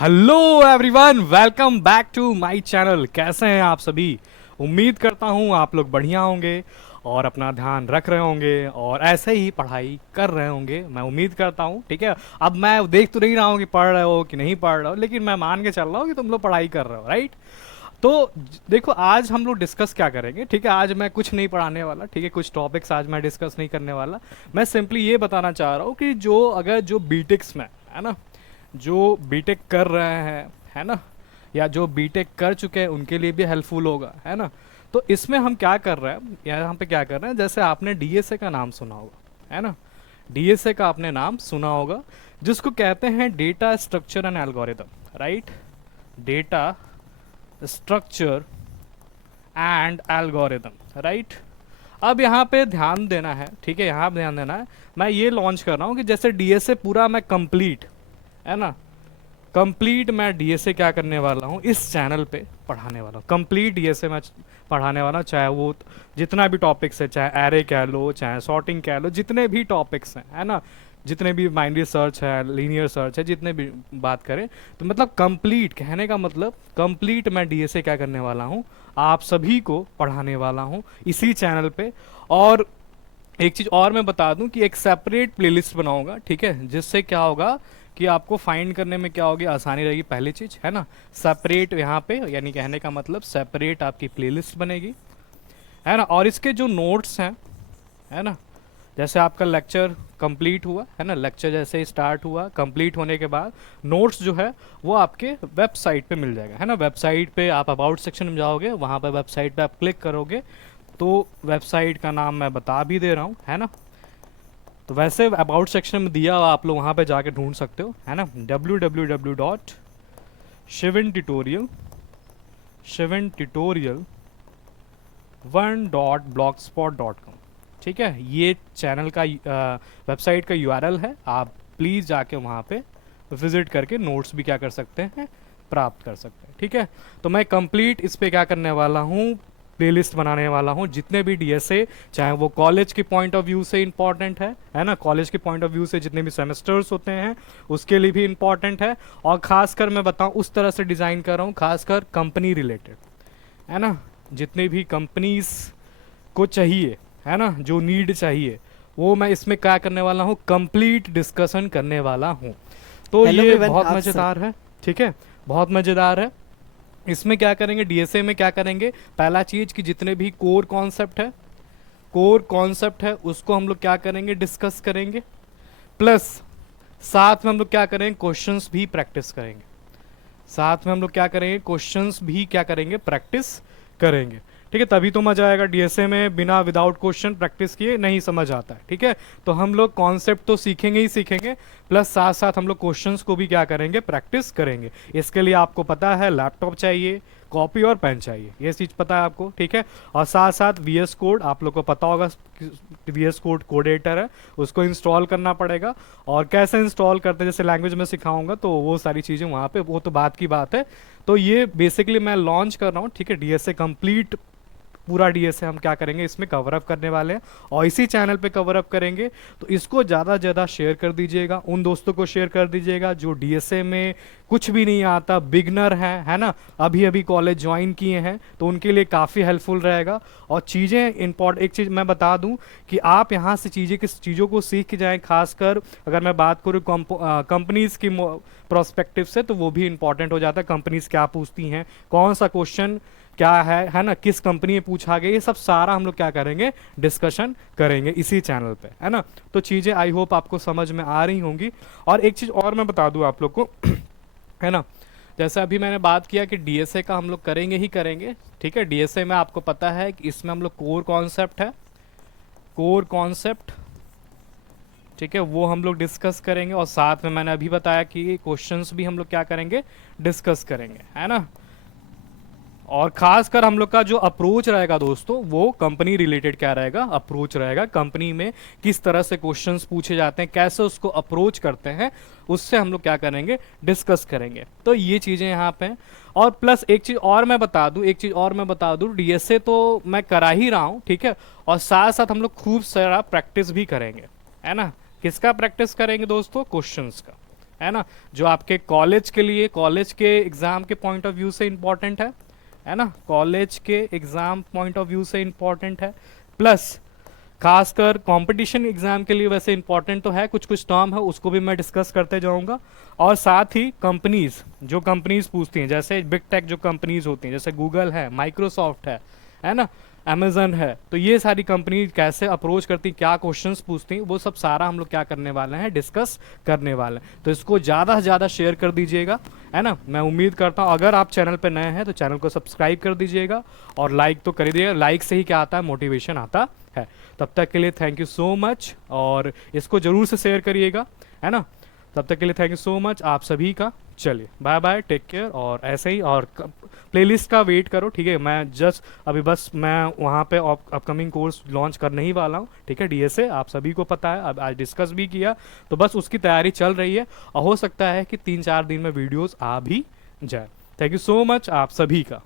Hello everyone, welcome back to my channel. कैसे हैं आप सभी? उम्मीद करता हूँ आप लोग बढ़िया होंगे और अपना ध्यान रख रहे होंगे और ऐसे ही पढ़ाई कर रहे होंगे। मैं उम्मीद करता हूँ, ठीक है। अब मैं देख तो नहीं रहा हूँ कि पढ़ रहे हो कि नहीं पढ़ रहे हो, लेकिन मैं मान के चल रहा हूँ कि तुम लोग पढ़ाई कर रहे हो, राइट? तो देखो, आज हम लोग डिस्कस क्या करेंगे, ठीक है। आज मैं कुछ नहीं पढ़ाने वाला, ठीक है। कुछ टॉपिक्स आज मैं डिस्कस नहीं करने वाला। मैं सिंपली ये बताना चाह रहा हूँ कि जो बीटेक्स में है ना, जो बीटेक कर रहे हैं, है ना, या जो बीटेक कर चुके हैं उनके लिए भी हेल्पफुल होगा, है ना। तो इसमें हम क्या कर रहे हैं, यहाँ पे क्या कर रहे हैं, जैसे आपने डीएसए का नाम सुना होगा, है ना। डीएसए का आपने नाम सुना होगा, जिसको कहते हैं data structure and algorithm, right. Data structure and algorithm, right. अब यहाँ पे ध्यान देना है, ठीक है, यहाँ पे ध्यान देना है। मैं ये लॉन्च कर रहा हूँ कि जैसे डीएसए पूरा मैं कंप्लीट, है ना, कंप्लीट मैं डीएसए क्या करने वाला हूँ, इस चैनल पे पढ़ाने वाला हूँ। कंप्लीट डीएसए मैं पढ़ाने वाला हूँ, चाहे वो जितना भी टॉपिक्स है, चाहे एरे कह लो, चाहे सॉर्टिंग कह लो, जितने भी टॉपिक्स हैं, है ना, जितने भी बाइनरी सर्च है, लीनियर सर्च है, जितने भी बात करें, तो मतलब कंप्लीट कहने का मतलब कंप्लीट मैं डीएसए क्या करने वाला हूँ, आप सभी को पढ़ाने वाला हूँ इसी चैनल पे। और एक चीज़ और मैं बता दूं कि एक सेपरेट प्लेलिस्ट बनाऊंगा, ठीक है, जिससे क्या होगा कि आपको फाइंड करने में क्या होगी, आसानी रहेगी। पहली चीज़ है ना, सेपरेट यहाँ पे, यानी कहने का मतलब सेपरेट आपकी प्लेलिस्ट बनेगी, है ना। और इसके जो नोट्स हैं, है ना, जैसे आपका लेक्चर कंप्लीट हुआ, है ना, लेक्चर जैसे ही स्टार्ट हुआ, कंप्लीट होने के बाद नोट्स जो है वो आपके वेबसाइट पे मिल जाएगा, है ना। वेबसाइट पे आप अबाउट सेक्शन में जाओगे, वहाँ पे वेबसाइट पे आप क्लिक करोगे तो वेबसाइट का नाम मैं बता भी दे रहा हूँ, है ना। तो वैसे अबाउट सेक्शन में दिया हुआ, आप लोग वहाँ पे जाके ढूंढ सकते हो, है ना। www.shivan tutorial 1.blogspot.com, ठीक है। ये चैनल का वेबसाइट का यूआरएल है। आप प्लीज़ जाके वहाँ पे विजिट करके नोट्स भी क्या कर सकते हैं, प्राप्त कर सकते हैं, ठीक है। तो मैं कंप्लीट इस पे क्या करने वाला हूँ, प्लेलिस्ट बनाने वाला हूँ। जितने भी डीएसए, चाहे वो कॉलेज के पॉइंट ऑफ व्यू से इंपॉर्टेंट है ना, कॉलेज के पॉइंट ऑफ व्यू से जितने भी सेमेस्टर्स होते हैं उसके लिए भी इंपॉर्टेंट है। और खासकर मैं बताऊँ, उस तरह से डिज़ाइन कर रहा हूँ, खासकर कंपनी रिलेटेड, है ना। जितने भी कंपनीज को चाहिए, है ना, जो नीड चाहिए, वो मैं इसमें क्या करने वाला हूँ, कंप्लीट डिस्कशन करने वाला हूँ। तो हेलो ये एवरीवन बहुत आप मज़ेदार है, ठीक है, बहुत मज़ेदार है। इसमें क्या करेंगे, डीएसए में क्या करेंगे, पहला चीज़ कि जितने भी कोर कॉन्सेप्ट है उसको हम लोग क्या करेंगे, डिस्कस करेंगे। प्लस साथ में हम लोग क्या करेंगे, क्वेश्चंस भी प्रैक्टिस करेंगे। साथ में हम लोग क्या करेंगे, क्वेश्चंस भी क्या करेंगे, प्रैक्टिस करेंगे, ठीक है। तभी तो मजा आएगा। डीएसए में बिना विदाउट क्वेश्चन प्रैक्टिस किए नहीं समझ आता है, ठीक है। तो हम लोग कॉन्सेप्ट तो सीखेंगे ही सीखेंगे, प्लस साथ साथ हम लोग क्वेश्चंस को भी क्या करेंगे, प्रैक्टिस करेंगे। इसके लिए आपको पता है लैपटॉप चाहिए, कॉपी और पेन चाहिए, ये चीज़ पता है आपको, ठीक है। और साथ साथ वीएस कोड आप लोग को पता होगा, वीएस कोड कोड एडिटर है, उसको इंस्टॉल करना पड़ेगा। और कैसे इंस्टॉल करते हैं, जैसे लैंग्वेज में सिखाऊंगा, तो वो सारी चीज़ें वहाँ पे, वो तो बात की बात है। तो ये बेसिकली मैं लॉन्च कर रहा हूँ, ठीक है। डीएसए कंप्लीट, पूरा डीएसए हम क्या करेंगे, इसमें कवर अप करने वाले हैं और इसी चैनल पे कवर अप करेंगे। तो इसको ज़्यादा से ज़्यादा शेयर कर दीजिएगा, उन दोस्तों को शेयर कर दीजिएगा जो डीएसए में कुछ भी नहीं आता, बिगनर हैं, है ना, अभी अभी कॉलेज ज्वाइन किए हैं, तो उनके लिए काफ़ी हेल्पफुल रहेगा। और चीज़ें एक चीज़ मैं बता दूं कि आप यहाँ से चीज़ों को सीख के जाएँ। खासकर अगर मैं बात करूँ कंपनीज़ की प्रोस्पेक्टिव से, तो वो भी इंपॉर्टेंट हो जाता है। कंपनीज़ क्या पूछती हैं, कौन सा क्वेश्चन क्या है ना, किस कंपनी में पूछा गया, ये सब सारा हम लोग क्या करेंगे, डिस्कशन करेंगे इसी चैनल पे, है ना। तो चीज़ें आई होप आपको समझ में आ रही होंगी। और एक चीज़ और मैं बता दूं आप लोग को है ना, जैसे अभी मैंने बात किया कि डीएसए का हम लोग करेंगे ही करेंगे, ठीक है। डीएसए में आपको पता है कि इसमें हम लोग कोर कॉन्सेप्ट है, कोर कॉन्सेप्ट, ठीक है, वो हम लोग डिस्कस करेंगे। और साथ में मैंने अभी बताया कि क्वेश्चंस भी हम लोग क्या करेंगे, डिस्कस करेंगे, है ना। और खासकर हम लोग का जो अप्रोच रहेगा दोस्तों, वो कंपनी रिलेटेड क्या रहेगा, अप्रोच रहेगा। कंपनी में किस तरह से क्वेश्चंस पूछे जाते हैं, कैसे उसको अप्रोच करते हैं, उससे हम लोग क्या करेंगे, डिस्कस करेंगे। तो ये चीज़ें यहाँ पे हैं। और प्लस एक चीज़ और मैं बता दूँ, डीएसए तो मैं करा ही रहा हूँ, ठीक है। और साथ साथ हम लोग खूब सारा प्रैक्टिस भी करेंगे, है ना। किसका प्रैक्टिस करेंगे दोस्तों, क्वेश्चंस का, है ना, जो आपके कॉलेज के लिए, कॉलेज के एग्ज़ाम के पॉइंट ऑफ व्यू से इम्पॉर्टेंट है ना, कॉलेज के एग्ज़ाम पॉइंट ऑफ व्यू से इम्पॉर्टेंट है, प्लस खासकर कंपटीशन एग्जाम के लिए वैसे इंपॉर्टेंट तो है, कुछ कुछ टर्म है उसको भी मैं डिस्कस करते जाऊंगा। और साथ ही कंपनीज, जो कंपनीज पूछती हैं, जैसे बिग टेक जो कंपनीज होती हैं, जैसे गूगल है, माइक्रोसॉफ्ट है ना, अमेजन है, तो ये सारी कंपनी कैसे अप्रोच करती हैं, क्या क्वेश्चंस पूछती हैं, वो सब सारा हम लोग क्या करने वाले हैं, डिस्कस करने वाले हैं। तो इसको ज़्यादा से ज़्यादा शेयर कर दीजिएगा, है ना। मैं उम्मीद करता हूँ अगर आप चैनल पर नए हैं तो चैनल को सब्सक्राइब कर दीजिएगा और लाइक तो कर ही दीजिएगा। लाइक से ही क्या आता है, मोटिवेशन आता है। तब तक के लिए थैंक यू सो मच, और इसको ज़रूर से शेयर करिएगा, है ना। तब तक के लिए थैंक यू सो मच आप सभी का। चलिए बाय बाय, टेक केयर, और ऐसे ही, और प्लेलिस्ट का वेट करो, ठीक है। मैं जस्ट अभी बस मैं वहाँ पे अपकमिंग कोर्स लॉन्च करने ही वाला हूँ, ठीक है, डीएसए, आप सभी को पता है, अब आज डिस्कस भी किया, तो बस उसकी तैयारी चल रही है, और हो सकता है कि 3-4 दिन में वीडियोज़ आ भी जाए। थैंक यू सो मच आप सभी का।